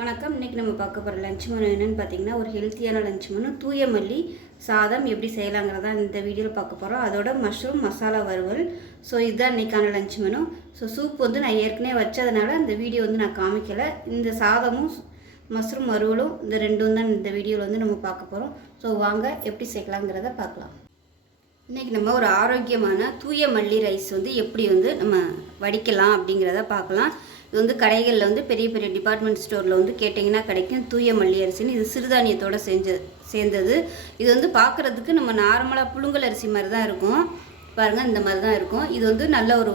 வணக்கம். இன்றைக்கி நம்ம பார்க்க போகிற லஞ்ச் மெனு என்னென்னு பார்த்தீங்கன்னா, ஒரு ஹெல்த்தியான லஞ்ச் மெனு தூயமல்லி சாதம் எப்படி செய்யலாங்கிறதா இந்த வீடியோவில் பார்க்க போகிறோம். அதோட மஷ்ரூம் மசாலா வறுவல். ஸோ இதுதான் இன்றைக்கான லஞ்ச் மெனு. ஸோ சூப் வந்து நான் ஏற்கனவே வச்சதுனால இந்த வீடியோ வந்து நான் காமிக்கலை. இந்த சாதமும் மஷ்ரூம் வறுவலும் இந்த ரெண்டும் தான் இந்த வீடியோவில் வந்து நம்ம பார்க்க போகிறோம். ஸோ வாங்க எப்படி செய்யலாங்கிறத பார்க்கலாம். இன்றைக்கி நம்ம ஒரு ஆரோக்கியமான தூய மல்லி ரைஸ் வந்து எப்படி வந்து நம்ம வடிக்கலாம் அப்படிங்கிறத பார்க்கலாம். இது வந்து கடைகளில் வந்து பெரிய பெரிய டிபார்ட்மெண்ட் ஸ்டோரில் வந்து கேட்டிங்கன்னா கிடைக்கும். தூய மல்லி அரிசின்னு இது சிறுதானியத்தோடு சேர்ந்தது. இது வந்து பார்க்குறதுக்கு நம்ம நார்மலாக புழுங்கல் அரிசி மாதிரி தான் இருக்கும். பாருங்கள், இந்த மாதிரி தான் இருக்கும். இது வந்து நல்ல ஒரு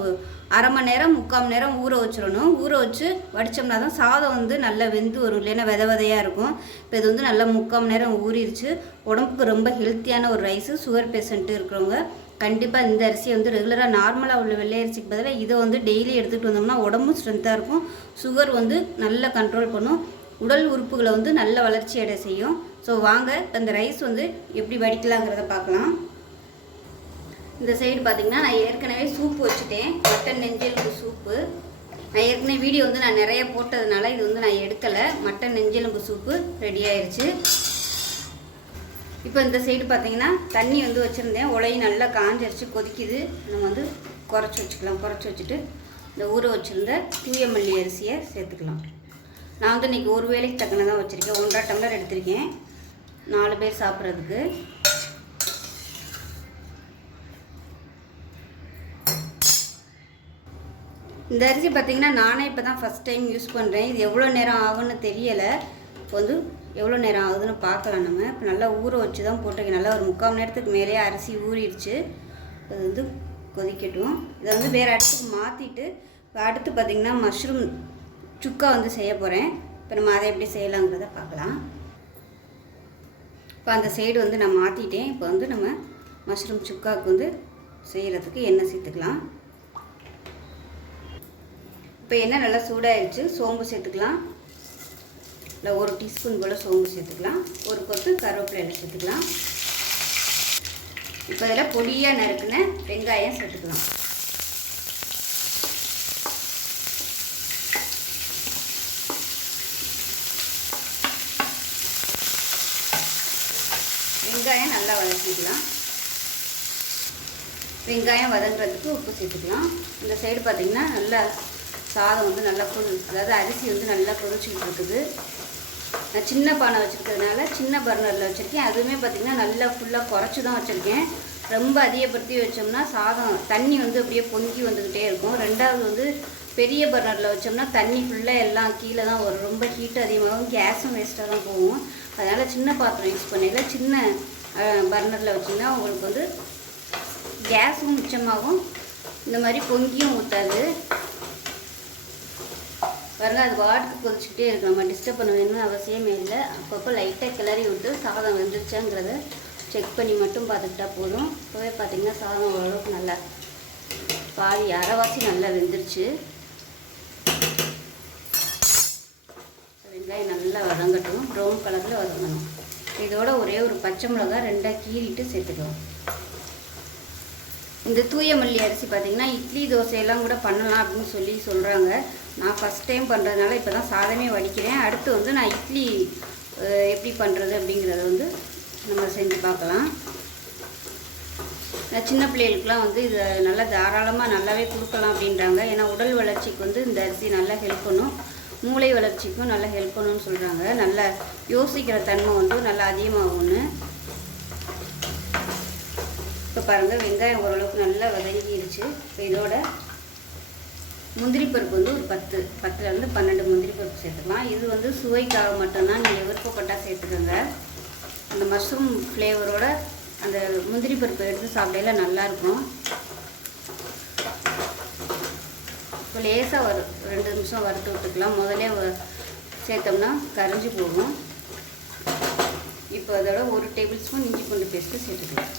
அரை மணி நேரம் 3/4 மணி நேரம் ஊற வச்சிடணும். ஊற வச்சு வடித்தோம்னா தான் சாதம் வந்து நல்லா வெந்து வரும், இல்லைன்னா விதையாக இருக்கும். இப்போ இது வந்து நல்லா 3/4 மணி நேரம் ஊறிடுச்சு. உடம்புக்கு ரொம்ப ஹெல்த்தியான ஒரு ரைஸு. சுகர் பேஷண்ட்டு இருக்கிறவங்க கண்டிப்பாக இந்த அரிசியை வந்து ரெகுலராக நார்மலாக உள்ள வெள்ளை அரிசிக்கு பதிலாக இதை வந்து டெய்லி எடுத்துகிட்டு வந்தோம்னா உடம்பும் ஸ்ட்ரென்த்தாக இருக்கும். சுகர் வந்து நல்லா கண்ட்ரோல் பண்ணும். உடல் உறுப்புகளை வந்து நல்ல வளர்ச்சி அடைய செய்யும். ஸோ வாங்க இந்த ரைஸ் வந்து எப்படி வடிக்கலாங்கிறத பார்க்கலாம். இந்த சைடு பார்த்திங்கன்னா நான் ஏற்கனவே சூப்பு வச்சுட்டேன். மட்டன் நெஞ்செலும்பு சூப்பு. நான் ஏற்கனவே வீடியோ வந்து நான் நிறைய போட்டதுனால இது வந்து நான் எடுக்கலை. மட்டன் நெஞ்செலும்பு சூப்பு ரெடி ஆயிடுச்சு. இப்போ இந்த சைடு பார்த்திங்கன்னா தண்ணி வந்து வச்சுருந்தேன். உலையும் நல்லா காஞ்சிருச்சு, கொதிக்குது. நம்ம வந்து குறைச்சி வச்சுக்கலாம். குறைச்சி வச்சுட்டு இந்த ஊற வச்சுருந்த தூய மல்லி அரிசியை சேர்த்துக்கலாம். நான் வந்து இன்றைக்கி ஒரு வேளைக்கு தக்கன தான் வச்சுருக்கேன். 1.5 டம்ளர் எடுத்திருக்கேன் 4 பேர் சாப்பிட்றதுக்கு. இந்த அரிசி பார்த்திங்கன்னா நானே இப்போ தான் ஃபஸ்ட் டைம் யூஸ் பண்ணுறேன். இது எவ்வளோ நேரம் ஆகுன்னு தெரியலை. இப்போ வந்து எவ்வளோ நேரம் ஆகுதுன்னு பார்க்கலாம். நம்ம இப்போ நல்லா ஊற வச்சு தான் போட்டிருக்கேன். நல்லா ஒரு 3/4 மணி நேரத்துக்கு மேலேயே அரிசி ஊறிடுச்சு. அது வந்து கொதிக்கட்டும். இதை வந்து வேறு இடத்துக்கு மாற்றிட்டு இப்போ அடுத்து பார்த்திங்கன்னா மஷ்ரூம் சுக்கா வந்து செய்ய போகிறேன். இப்போ நம்ம அதை எப்படி செய்யலாங்கிறத பார்க்கலாம். இப்போ அந்த சைடு வந்து நான் மாற்றிட்டேன். இப்போ வந்து நம்ம மஷ்ரூம் சுக்காவுக்கு வந்து செய்கிறதுக்கு எண்ணெய் சேர்த்துக்கலாம். இப்போ எண்ணெய் நல்லா சூடாகிடுச்சு. சோம்பு சேர்த்துக்கலாம். இல்லை 1 டீஸ்பூன் போல் சோம்பு சேர்த்துக்கலாம். ஒரு கொத்து கருவேப்பிலை சேர்த்துக்கலாம். இப்போ இதில் பொடியாக நறுக்குன வெங்காயம் சேர்த்துக்கலாம். வெங்காயம் நல்லா வதக்கிக்கலாம். வெங்காயம் வதங்குறதுக்கு உப்பு சேர்த்துக்கலாம். இந்த சைடு பார்த்திங்கன்னா நல்லா சாதம் வந்து நல்லா அதாவது அரிசி வந்து நல்லா கொதிச்சுக்கிட்டு இருக்குது. நான் சின்ன பானை வச்சுருக்கிறதுனால சின்ன பர்னரில் வச்சுருக்கேன். அதுவுமே பார்த்திங்கன்னா நல்லா ஃபுல்லாக குறைச்சி தான் வச்சுருக்கேன். ரொம்ப அதிகப்படுத்தி வச்சோம்னா சாதம் தண்ணி வந்து அப்படியே பொங்கி வந்துக்கிட்டே இருக்கும். ரெண்டாவது வந்து பெரிய பர்னரில் வச்சோம்னா தண்ணி ஃபுல்லாக எல்லாம் கீழே தான் வரும். ரொம்ப ஹீட்டு அதிகமாகும், கேஸும் வேஸ்ட்டாக தான் போகும். அதனால் சின்ன பாத்திரம் யூஸ் பண்ணல. சின்ன பர்னரில் வச்சிங்கன்னா உங்களுக்கு வந்து கேஸும் மிச்சமாகும், இந்த மாதிரி பொங்கியும் ஊற்றாது. பாருங்கள், அது வாட்டுக்கு கொதிச்சுக்கிட்டே இருக்கு. நம்ம டிஸ்டர்ப் பண்ண வேணும்னு அவசியமே இல்லை. அப்பப்போ லைட்டாக கிளறி விட்டு சாதம் வெந்துருச்சாங்கிறத செக் பண்ணி மட்டும் பார்த்துக்கிட்டா போதும். இப்போவே பார்த்திங்கன்னா சாதம் ஓரளவுக்கு நல்லா பாதி அரைவாசி நல்லா வெந்துருச்சு. வெங்காயம் நல்லா வதங்கட்டும். ப்ரௌன் கலரில் வதங்கணும். இதோட ஒரே ஒரு பச்சை மிளகாய் 2 கீறிட்டு சேர்த்துக்கலாம். இந்த தூய மல்லி அரிசி பார்த்திங்கன்னா இட்லி தோசையெல்லாம் கூட பண்ணலாம் அப்படின்னு சொல்கிறாங்க. நான் ஃபஸ்ட் டைம் பண்ணுறதுனால இப்போ தான் சாதமே வடிக்கிறேன். அடுத்து வந்து நான் இட்லி எப்படி பண்ணுறது அப்படிங்கிறத வந்து நம்ம செஞ்சு பார்க்கலாம். சின்ன பிள்ளைகளுக்கெலாம் வந்து இதை நல்லா தாராளமாக நல்லாவே கொடுக்கலாம் அப்படின்றாங்க. ஏன்னா உடல் வளர்ச்சிக்கு வந்து இந்த அரிசி நல்லா ஹெல்ப் பண்ணும். மூளை வளர்ச்சிக்கும் நல்லா ஹெல்ப் பண்ணுன்னு சொல்கிறாங்க. நல்லா யோசிக்கிற தன்மை வந்து நல்லா அதிகமாகும்னு. இப்போ பாருங்கள், வெங்காயம் ஓரளவுக்கு நல்லா வதங்கிடுச்சு. இப்போ இதோட முந்திரி பருப்பு வந்து ஒரு 10லேருந்து 12 முந்திரி பருப்பு சேர்த்துக்கலாம். இது வந்து சுவைக்காக மட்டும்தான், நீங்கள் விருப்பப்பட்டால் சேர்த்துக்கோங்க. அந்த மஷ்ரூம் ஃப்ளேவரோட அந்த முந்திரி பருப்பு எடுத்து சாப்பிடையில நல்லாயிருக்கும். இப்போ லேசாக 2 நிமிஷம் வறுத்து விட்டுக்கலாம். முதலே சேர்த்தோம்னா கரைஞ்சி போகும். இப்போ அதோட 1 டேபிள் ஸ்பூன் இஞ்சி பூண்டு பேஸ்ட்டு சேர்த்துக்கலாம்.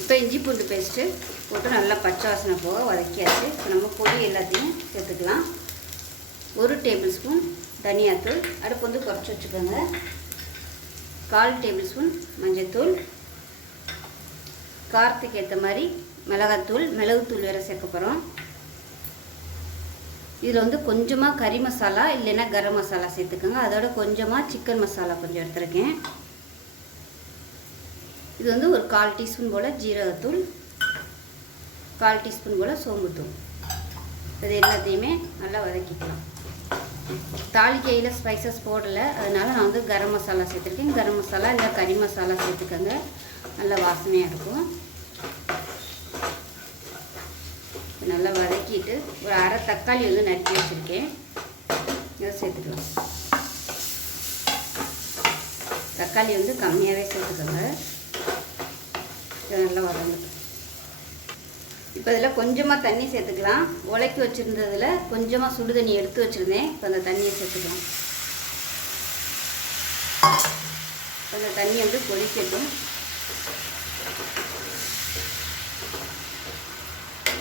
இப்போ இஞ்சி பூண்டு பேஸ்ட்டு போட்டு நல்லா பச்சை வாசனை போக வதக்கியாச்சு. இப்போ நம்ம பொடி எல்லாத்தையும் சேர்த்துக்கலாம். 1 டேபிள் ஸ்பூன் தனியாத்தூள், அடுப்பு வந்து குறைச்சி வச்சுக்கோங்க. 1/4 டேபிள் ஸ்பூன் மஞ்சத்தூள், காரத்துக்கு ஏற்ற மாதிரி மிளகாத்தூள், மிளகுத்தூள் வேறு சேர்க்க போகிறோம். இதில் வந்து கொஞ்சமாக கறி மசாலா இல்லைன்னா கரம் மசாலா சேர்த்துக்கோங்க. அதோட கொஞ்சமாக சிக்கன் மசாலா கொஞ்சம் எடுத்துருக்கேன். இது வந்து ஒரு 1/4 டீஸ்பூன் போல் ஜீரகத்தூள், 1/4 டீஸ்பூன் போல் சோம்புத்தூள். இது எல்லாத்தையுமே நல்லா வதக்கிக்கலாம். தாளிக்கையில் ஸ்பைசஸ் போடலை, அதனால் நான் வந்து கரம் மசாலா சேர்த்துருக்கேன். கரம் மசாலா இல்லை கறி மசாலா சேர்த்துக்கோங்க, நல்லா வாசனையாக இருக்கும். நல்லா வதக்கிட்டு ஒரு அரை தக்காளி வந்து நறுக்கி வச்சுருக்கேன், இதை சேர்த்துக்கலாம். தக்காளி வந்து கம்மியாகவே சேர்த்துக்கோங்க. இதை நல்லா வதங்க. இப்போ இதில் கொஞ்சமாக தண்ணி சேர்த்துக்கலாம். உலக்கி வச்சுருந்ததில் கொஞ்சமாக சுடு தண்ணி எடுத்து வச்சுருந்தேன். இப்போ அந்த தண்ணியை சேர்த்துக்கலாம். அந்த தண்ணி வந்து கொதிக்கட்டும்.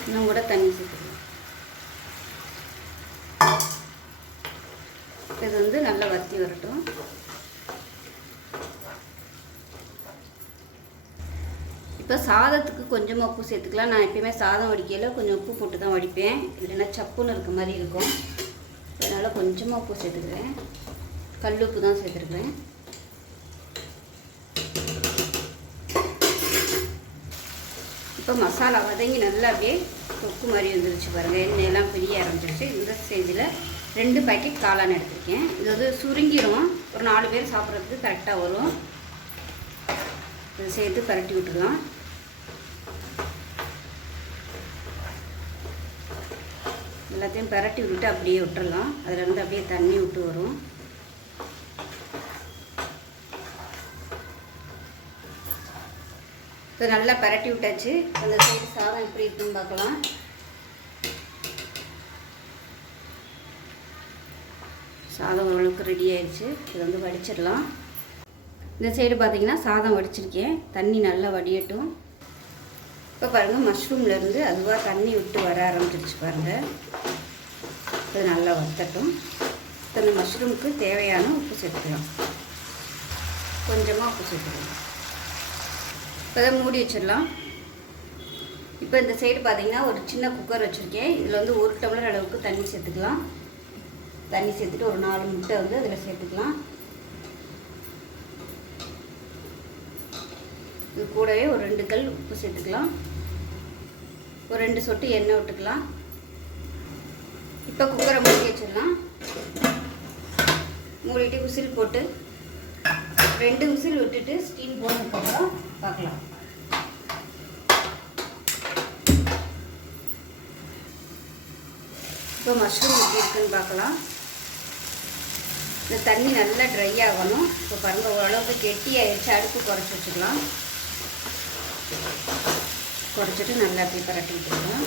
இன்னும் கூட தண்ணி சேர்த்துக்கலாம். இது வந்து நல்லா வத்தி வரட்டும். இப்போ சாதத்துக்கு கொஞ்சமாக உப்பு சேர்த்துக்கலாம். நான் எப்பயுமே சாதம் வடிக்கையில் கொஞ்சம் உப்பு போட்டு தான் வடிப்பேன், இல்லைன்னா சப்புன்னு இருக்க மாதிரி இருக்கும். அதனால் கொஞ்சமாக உப்பு சேர்த்துக்கிறேன். கல் உப்பு தான் சேர்த்துருக்குறேன். இப்போ மசாலா வதங்கி நல்லா அப்படியே தொக்கு மாதிரி வந்துருச்சு பாருங்கள். எண்ணெயெல்லாம் பிரிய ஆரம்பிச்சிருச்சு. இந்த ஸ்டேஜில் 2 பாக்கெட் காளான் எடுத்துருக்கேன். இது வந்து சுருங்கிடும், ஒரு 4 பேர் சாப்பிட்றதுக்கு கரெக்டாக வரும். இதை சேர்த்து பரட்டி விட்டுக்கலாம். எல்லாத்தையும் பரட்டி விட்டுட்டு அப்படியே விட்டுடலாம். அதிலேருந்து அப்படியே தண்ணி விட்டு வரும். இப்போ நல்லா பரட்டி விட்டாச்சு. அந்த சைடு சாதம் எப்படி இருக்குன்னு பார்க்கலாம். சாதம் ஓரளவுக்கு ரெடி ஆயிடுச்சு. இது வந்து வடிச்சிடலாம். இந்த சைடு பார்த்திங்கன்னா சாதம் வடிச்சிருக்கேன். தண்ணி நல்லா வடியட்டும். இப்போ பாருங்கள், மஷ்ரூம்லேருந்து அதுவாக தண்ணி விட்டு வர ஆரம்பிச்சிருச்சு பாருங்கள். இது நல்லா வத்தட்டும். இப்போ இந்த மஷ்ரூமுக்கு தேவையான உப்பு சேர்த்துக்கலாம். கொஞ்சமாக உப்பு சேர்த்துக்கலாம். இப்போ அதை மூடி வச்சிடலாம். இப்போ இந்த சைடு பார்த்திங்கன்னா ஒரு சின்ன குக்கர் வச்சுருக்கேன். இதில் வந்து 1 டம்ளர் அளவுக்கு தண்ணி சேர்த்துக்கலாம். தண்ணி சேர்த்துட்டு ஒரு 4 முட்டை வந்து அதில் சேர்த்துக்கலாம். இது கூடவே ஒரு 2 கல் உப்பு சேர்த்துக்கலாம். ஒரு 2 சொட்டு எண்ணெய் விட்டுக்கலாம். இப்போ குக்கரை மூடி வச்சிடலாம். மூடிட்டு விசில் போட்டு 2 விசில் விட்டுட்டு ஸ்டீம் போனதுக்கப்புறம் பார்க்கலாம். இப்போ மஷ்ரூம் எப்படி இருக்குன்னு பார்க்கலாம். இந்த தண்ணி நல்லா ட்ரை ஆகணும். இப்போ பாருங்கள், ஓரளவுக்கு கெட்டி ஆயிடுச்சு. அடுப்பு குறைச்சி வச்சுக்கலாம். குறைச்சிட்டு நல்லா அப்படி பரட்டி விட்டுக்கலாம்.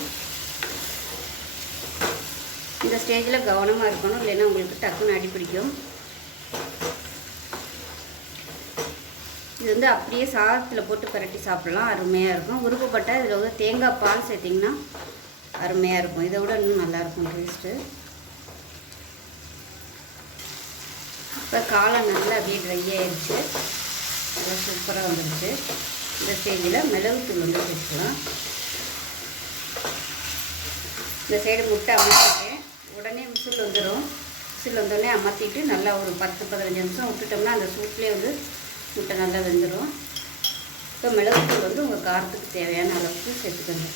இந்த ஸ்டேஜில் கவனமாக இருக்கணும், இல்லைன்னா உங்களுக்கு டக்குன்னு அடி பிடிக்கும். இது வந்து அப்படியே சாதத்தில் போட்டு பரட்டி சாப்பிட்லாம், அருமையாக இருக்கும். விருப்பப்பட்டால் இதில் வந்து தேங்காய் பால் சேர்த்திங்கன்னா அருமையாக இருக்கும். இதை விட இன்னும் நல்லாயிருக்கும் டேஸ்ட்டு. இப்போ காளான் நல்லா அப்படியே ட்ரை ஆயிடுச்சு. நல்லா சூப்பராக வந்துடுச்சு. இந்த ஸ்டேஜில் மிளகுத்தூள் வந்து சேர்த்துக்கலாம். இந்த சைடு முட்டை அமர்த்திட்டேன். உடனே விசில் வந்துடும். விசில் வந்தோடனே அமர்த்திட்டு நல்லா ஒரு 10-15 நிமிஷம் விட்டுட்டோம்னா அந்த சூப்லேயே வந்து முட்டை நல்லா வெந்துடும். இப்போ மிளகுத்தூள் வந்து உங்கள் காரத்துக்கு தேவையான அளவுக்கு சேர்த்துக்கோங்க.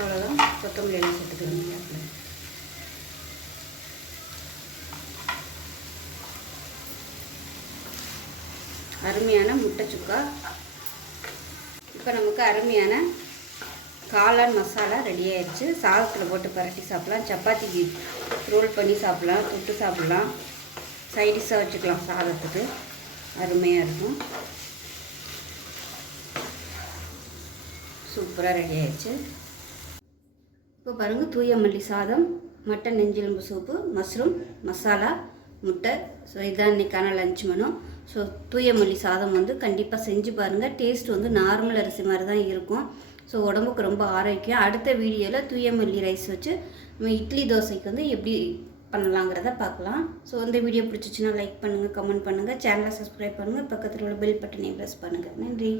அவ்வளோதான். கொத்தமல்லி எல்லாம் சேர்த்துக்கோங்க. அருமையான முட்டை சுக்கா. இப்போ நமக்கு அருமையான காளான் மசாலா ரெடி ஆயிடுச்சு. சாதத்தில் போட்டு பரட்டி சாப்பிட்லாம், சப்பாத்திக்கு ரோல் பண்ணி சாப்பிட்லாம், தொட்டு சாப்பிட்லாம், சைடிஷாக வச்சுக்கலாம். சாதத்துக்கு அருமையாக இருக்கும். சூப்பராக ரெடி ஆயிடுச்சு. இப்போ பாருங்கள், தூயமல்லி சாதம், மட்டன் நெஞ்செலும்பு சூப்பு, மஷ்ரூம் மசாலா, முட்டை. ஸோ இதுதான் இன்றைக்கான லஞ்ச் மெனு. ஸோ தூயமல்லி சாதம் வந்து கண்டிப்பாக செஞ்சு பாருங்கள். டேஸ்ட் வந்து நார்மல் அரிசி மாதிரி தான் இருக்கும். ஸோ உடம்புக்கு ரொம்ப ஆரோக்கியம். அடுத்த வீடியோவில் தூயமல்லி ரைஸ் வச்சு நம்ம இட்லி தோசைக்கு வந்து எப்படி பண்ணலாங்கிறத பார்க்கலாம். ஸோ இந்த வீடியோ பிடிச்சிச்சின்னா லைக் பண்ணுங்கள், கமெண்ட் பண்ணுங்கள், சேனலை சப்ஸ்கிரைப் பண்ணுங்கள், பக்கத்தில் உள்ள பெல் பட்டனை ப்ரெஸ் பண்ணுங்கள். நன்றி.